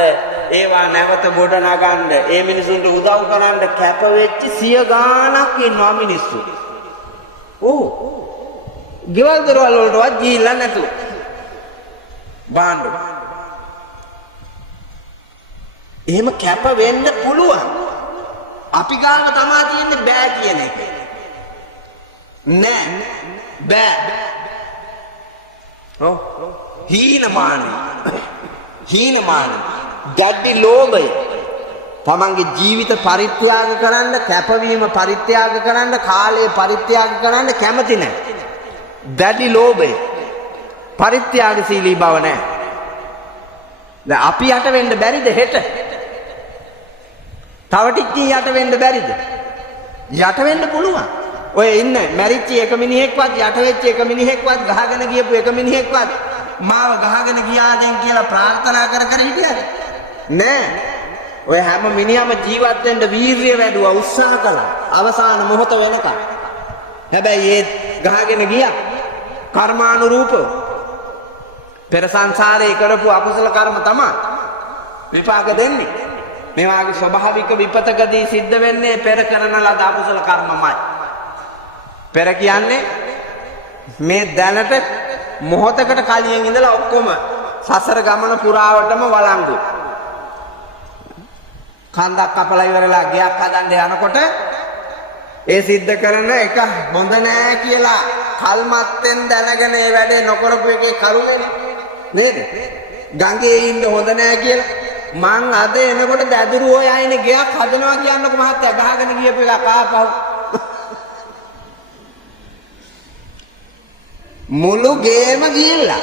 ඒවා නැවත ගොඩ නගන්න ඒ මිනිසුන්ට උදව් කරන්න කැප වෙච්ච සිය ගාණක් ඉන්නවා මිනිස්සු. ඕ ගෙවල් දොරවල් වලටවත් ගිහිල්ලා නැතුව බාන්න. එහෙම කැප වෙන්න පුළුවන්. අපි ගාව තමා තියෙන්නේ බෑ කියන එක. නෑ බෑ. ඔව්. හීනමානයි. දැඩි ලෝභය. තමන්ගේ ජීවිත පරිත්‍යාග කරන්න, කැපවීම පරිත්‍යාග කරන්න, කාලය පරිත්‍යාග කරන්න කැමති නැහැ. දැඩි ලෝභය. පරිත්‍යාගශීලී බව නැහැ. දැන් අපි යට වෙන්න බැරිද හෙට? තව ටිකකින් යට වෙන්න බැරිද? යට වෙන්න පුළුවන්. ඔය ඉන්න මැරිච්ච එක මිනිහෙක්වත් යට වෙච්ච එක මිනිහෙක්වත් ගහගෙන ගියපු එක මිනිහෙක්වත් මාව ගහගෙන ගියාදෙන් කියලා ප්‍රාර්ථනා කර හිටියද? නෑ. ඔය හැම මිනිහම ජීවත් වෙන්න වීරිය වැඩුවා, උත්සාහ කළා. අවසාන මොහොත වෙනකම්. හැබැයි ඒ ගහගෙන ගියා. කර්මානුරූපව. පෙර සංසාරේ කරපු අකුසල කර්ම තමයි විපාක දෙන්නේ. මේ වාගේ ස්වභාවික විපතකදී සිද්ධ වෙන්නේ පෙර කරන ලද අකුසල කර්මමයි. පෙර කියන්නේ මේ දැනට මොහොතකට කලින් ඉඳලා ඔක්කොම සසර ගමන පුරාවටම වළංගු. කන්දක් කපලා ඉවරලා ගයක් හදන්න යනකොට ඒ සිද්ධ කරන එක හොඳ නෑ කියලා කල්මත්ෙන් දැනගෙන ඒ වැඩේ නොකරපු එකේ කරුණනේ නේද? ගඟේ ඉන්න හොඳ නෑ කියලා මං අද එනකොට දැදුරු ඔය ආයිනේ ගයක් හදනවා කියන්නකො මහත්තයා ගහගෙන ගියපු එක කාපහු මුළු ගේම ගිහිල්ලා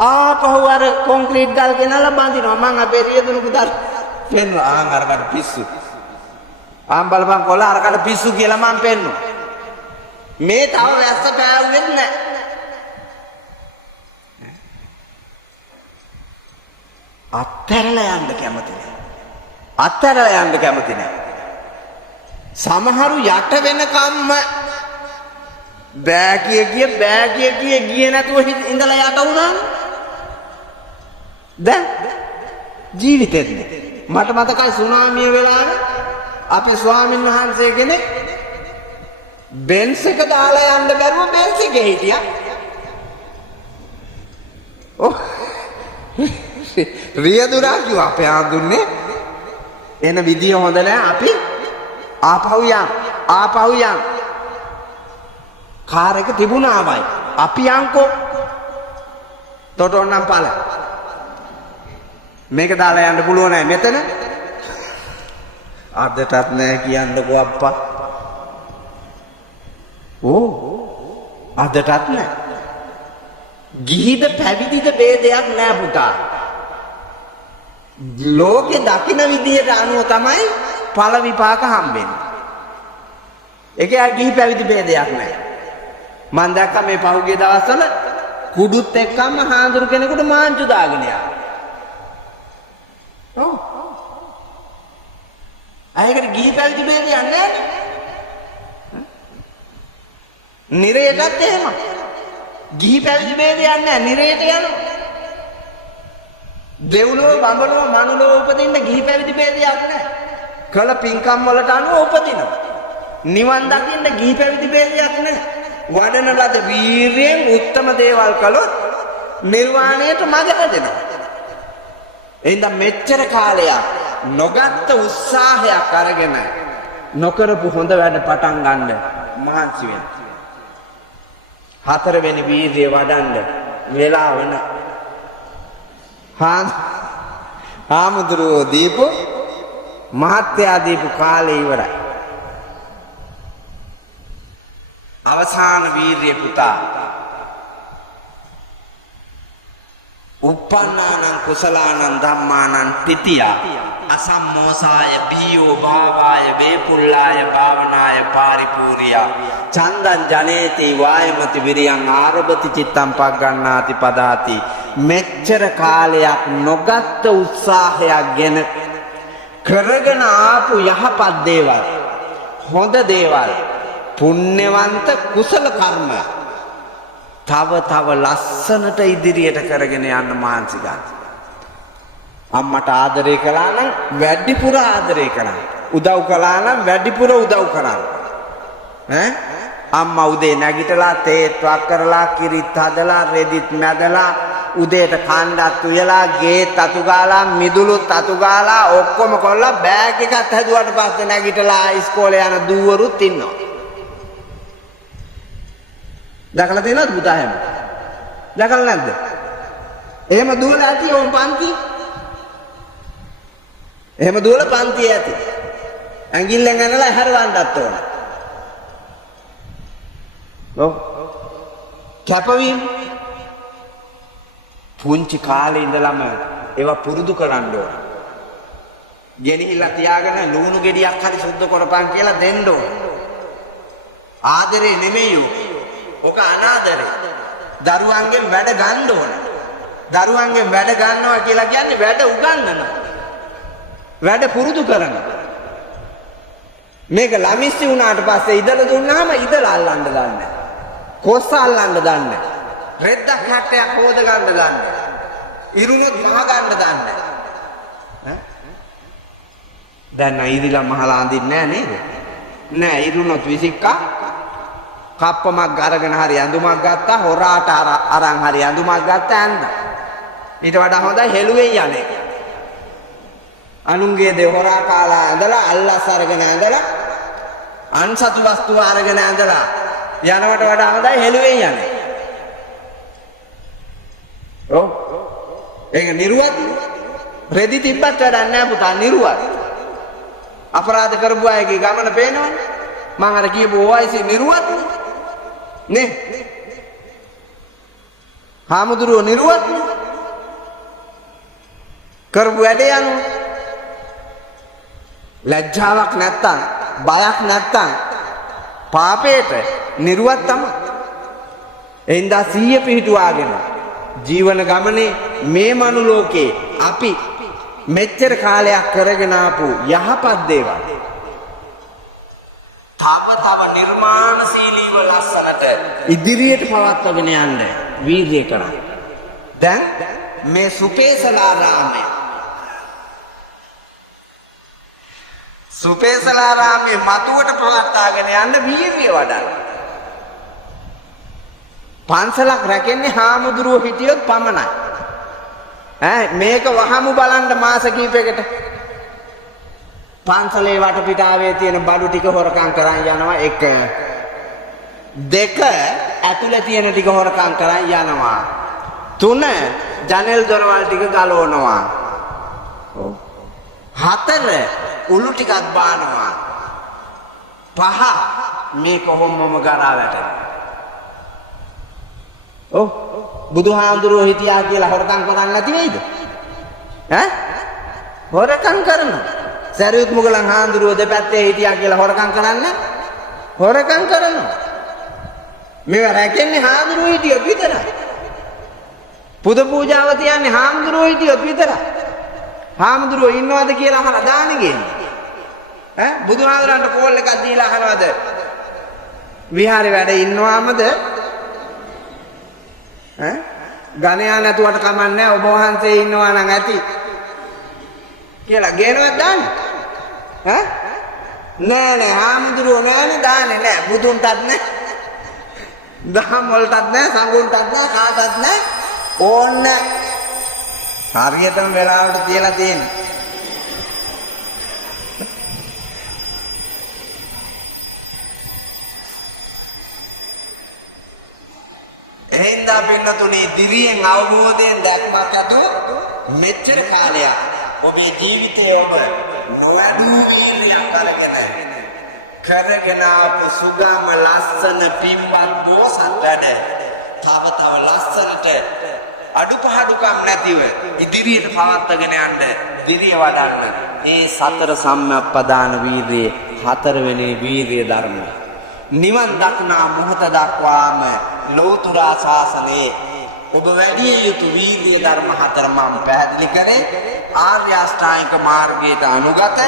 ආපහු අර කොන්ක්‍රීට් ගල් ගෙනල්ලා බඳිනවා. මං අපේ රියදුණු පුතා පෙන්නවා අරකට පිස්සු. බලපන් කොල්ල අරකට පිස්සු කියලා මං පෙන්නවා. මේ තව වැස්ස පෑවුවෙත් නැහැ. අත්හැරලා යන්න කැමති නැහැ. සමහරු යට වෙනකම්ම බෑ කිය ගියේ නැතුව ඉඳලා යට වුණා. දැන් ජීවිතෙත් මට මතකයි සුනාමිය වෙලාවේ අපේ ස්වාමීන් වහන්සේ කෙනෙක් බෙන්ස් එක දාලා යන්න බැරුව බෙන්ස් එකේ හිටියා. ඔව්. රියදුරා කිව්වා අපේ ආඳුන්නේ එන විදිය හොඳ නැහැ. අපි ආපහු යන්. කාර් එක තිබුණාමයි. අපි යන්කෝ. තොටොන්නම් පාල. මේක දාලා යන්න පුළුවන් නෑ මෙතන. අදටත් නෑ කියන්නකෝ අප්පා. අදටත් නෑ. ගිහිද පැවිදිද ભેදයක් නෑ පුතා. ලෝකේ දකින විදියට අනුව තමයි ඵල විපාක හම්බෙන්නේ. ඒකයි ගිහි පැවිදි ભેදයක් නෑ. මම දැක්කා මේ පහුගිය දවස්වල කුඩුත් එක්කම හාඳුරු කෙනෙකුට මාංචු දාගෙන යනවා. ඔව්. අයකට ගිහි පැවිදි ભેදයක් නෑනේ. නිරේටත් එහෙම. ගිහි පැවිදි ભેදයක් නෑ. නිරේට යනවා. දෙව්ලොව බඹලොව මනුලොව උපදින්න ගිහි පැවිදි ભેදයක් නෑ. කළ පින්කම් වලට අනුව උපදිනවා. නිවන් දකින්න ගිහි පැවිදි ભેදයක් නෑ. වඩන ලද වීර්යයෙන් උත්තම දේවල් කළොත් නිර්වාණයට මඟ හැදෙනවා. එහෙනම් මෙච්චර කාලයක් නොගත්ත උත්සාහයක් අරගෙන නොකරපු හොඳ වැඩ පටන් ගන්න මහන්සි වෙන්න. හතරවෙනි වීර්යය වඩන්න වෙලා වෙන. හාමුදුරුවෝ දීපු මහත්යා දීපු කාලේ ඉවරයි. අවසාන වීර්යය පුතා. uppannānaṁ කුසලානං ධම්මානං තිතිය අසම්මෝසාය බීයෝ භාවාය වේපුල්ලාය භාවනාය පාරිපූර්යා චන්දං ජනේති වායමති විරියං ආරභති චිත්තං පග්ගණ්ණාති පදාති. මෙච්චර කාලයක් නොගත් උත්සාහයක් ගැන කරගෙන ආපු යහපත් දේවල්, හොඳ දේවල්, පුණ්‍යවන්ත කුසල කර්ම තව ලස්සනට ඉදිරියට කරගෙන යන්න මහන්සි ගන්න. අම්මට ආදරය කළා නම් වැඩිපුර ආදරය කරන්න. උදව් කළා නම් වැඩිපුර උදව් කරන්න. අම්මා උදේ නැගිටලා තේත් වක් කරලා කිරිත් හදලා රෙදිත් මැදලා උදේට කණ්ඩත් උයලා ගේත් අතු ගාලා මිදුළුත් අතු ගාලා ඔක්කොම කරලා බෑග් එකත් හැදුවට පස්සේ නැගිටලා ඉස්කෝලේ යන දූවරුත් ඉන්නවා. දැකලා තියෙනවද පුතා එහෙම? දැකලා නැද්ද? එහෙම දුවලා ඇති ඕම් පන්ති. එහෙම දුවලා පන්තියේ ඇති. ඇඟිල්ලෙන් ඇනලා හැරවන්නත් ඕන. ඔව්. කැපවීම පුංචි කාලේ ඉඳලම ඒවා පුරුදු කරන්න ඕන. ගෙනිහිල්ලා තියාගෙන ලුණු ගෙඩියක් හරි සුද්ධ කරපන් කියලා දෙන්න ඕන. ආදරේ නෙමෙයි ඔක අනාදරේ. දරුවන්ගෙන් වැඩ ගන්න ඕන. දරුවන්ගෙන් වැඩ ගන්නවා කියලා කියන්නේ වැඩ උගන්වනවා. වැඩ පුරුදු කරනවා. මේක ළමිස්සි වුණාට පස්සේ ඉදලා දුන්නාම ඉදලා අල්ලන්න දන්නේ. කොස්ස අල්ලන්න දන්නේ. රෙද්දක් හැටයක් හොද ගන්න දන්නේ. ඉරුමුත් මහ ගන්න දන්නේ. දැන් නයිදිලා මහලා අඳින්නේ නැහැ නේද? නෑ ඉරුණොත් විසික්කා කප්පමක් අරගෙන හරි ඇඳුමක් ගත්තා හොරාට අරන් හරි ඇඳුමක් ගත්තා ඇඳා. ඊට වඩා හොඳයි හෙළුවෙන් යන්නේ. අනුන්ගේ දේ හොරා කාලා ඇඳලා අල්ලස් අරගෙන ඇඳලා අන්සතු වස්තු අරගෙන ඇඳලා යනවට වඩා හොඳයි හෙළුවෙන් යන්නේ. ඔව්. ඒක නිර්වත් රෙදි තිබ්බත් වැඩක් නෑ පුතා නිර්වත්. අපරාධ කරපු අයගේ ගමන පේනවනේ. මම අර කියපු OIC නිර්වත් නේ. හාමුදුරුවෝ නිර්වත් කරපු වැඩේ යනවා. ලැජ්ජාවක් නැත්තම් බයක් නැත්තම් පාපේට නිර්වත් තමයි. එින්දා සිහිය පිහිටුවාගෙන ජීවන ගමනේ මේ මනු ලෝකේ අපි මෙච්චර කාලයක් කරගෙන ආපු යහපත් දේවල් තව නිර්මාණශීලීව ලස්සනට ඉදිරියට පවත්වාගෙන යන්න වීර්යය කරන්න. දැන් මේ සුපේසලාරාමයේ මතුවට පවත්වාගෙන යන්න වීර්යය වඩන්න. පන්සලක් රැකෙන්නේ හාමුදුරුවෝ හිටියොත් පමණයි. මේක වහමු බලන්න මාස කිහිපයකට. පන්සලේ වටපිටාවේ තියෙන බඩු ටික හොරකම් කරන් යනවා 1. 2 ඇතුලේ තියෙන ටික හොරකම් කරන් යනවා. 3 ජනෙල් දොරවල් ටික ගලවනවා. 4 උළු ටිකක් බානවා. 5 මේ කොහොමම ගරා වැටෙනවා. ඔව් බුදුහාමුදුරුවෝ හිටියා කියලා හොරකම් කරන්නේ නැති වෙයිද? හොරකම් කරනවා. සරියුත් මුගලන් හාමුදුරුවෝ දෙපැත්තේ හිටියා කියලා හොරකම් කරන්නේ හොරකම් කරනවා. මේවා රැකෙන්නේ හාමුදුරුවෝ හිටියොත් විතරයි. පුද පූජාව තියන්නේ හාමුදුරුවෝ හිටියොත් විතරයි. හාමුදුරුවෝ ඉන්නවද කියලා අහලා දාන ගේන්නේ. බුදුහාමුදුරන්ට කෝල් එකක් දීලා අහනවද? විහාරේ වැඩ ඉන්නවාමද? ගණයා නැතුවට කමන්නේ ඔබ වහන්සේ ඉන්නවා නම් ඇති කියලා ගේනවත් දාන්නේ. නෑ හාමුදුරුවෝ නෑනේ දාන්නේ නෑ බුදුන්ටත් නෑ දහම් වලටත් නෑ සංඝුන්ටත් නෑ කාටත් නෑ ඕන්න හරියටම වෙලාවට තියලා තියෙන්නේ. එහෙන්දා පින්නතුනි දිවියෙන් අවබෝධයෙන් දැක්මක් ඇතුව මෙච්චර කාලයක් ඔබේ ජීවිතයේ ඔබ නොවැඩූ වීර්යයක් කරගෙන ආපු සුගම ලස්සන පින්වත් බෝසත් වැඩ තව ලස්සනට අඩුපහඩුකම් නැතිව ඉදිරියට පවත්වාගෙන යන්න දිරිය වඩන්න මේ සතර සම්‍යක්පදාන වීර්යයේ 4 වෙනි වීර්ය ධර්මය. නිවන් දක්නා මොහොත දක්වාම ලෝතුරා ශාසනයේ ඔබ වැඩි යුතු වීර්ය ධර්ම 4 මම පැහැදිලි කරේ. ආර්ය අෂ්ටාංගික මාර්ගයට අනුගත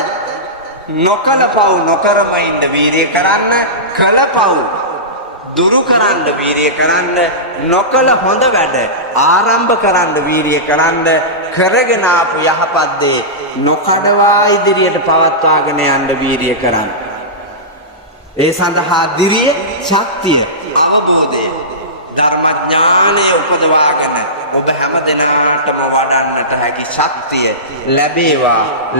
නොකල පව් නොකරම ඉන්න වීර්ය කරන්න, කල පව් දුරු කරන්න වීර්ය කරන්න, නොකල හොඳ වැඩ ආරම්භ කරන්න වීර්ය කරන්න, කරගෙන ආපු යහපත් දේ නොකඩවා ඉදිරියට පවත්වාගෙන යන්න වීර්ය කරන්න. ඒ සඳහා දිරිය, ශක්තිය, අවබෝධය, ධර්මඥානය උපදවාගෙන ඔබ හැම දිනාටම වඩන්නට හැකි ශක්තිය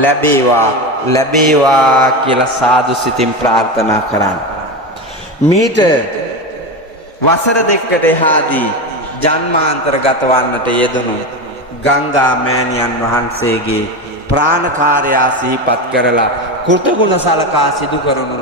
ලැබේවා කියලා සාදු සිතින් ප්‍රාර්ථනා කරන්න. මීට වසර දෙකකට එහාදී ජන්මාන්තර ගතවන්නට යෙදුණු ගංගා මෑණියන් වහන්සේගේ ප්‍රාණකාරයා සිහිපත් කරලා කෘතගුණ සලකා සිදු කරනු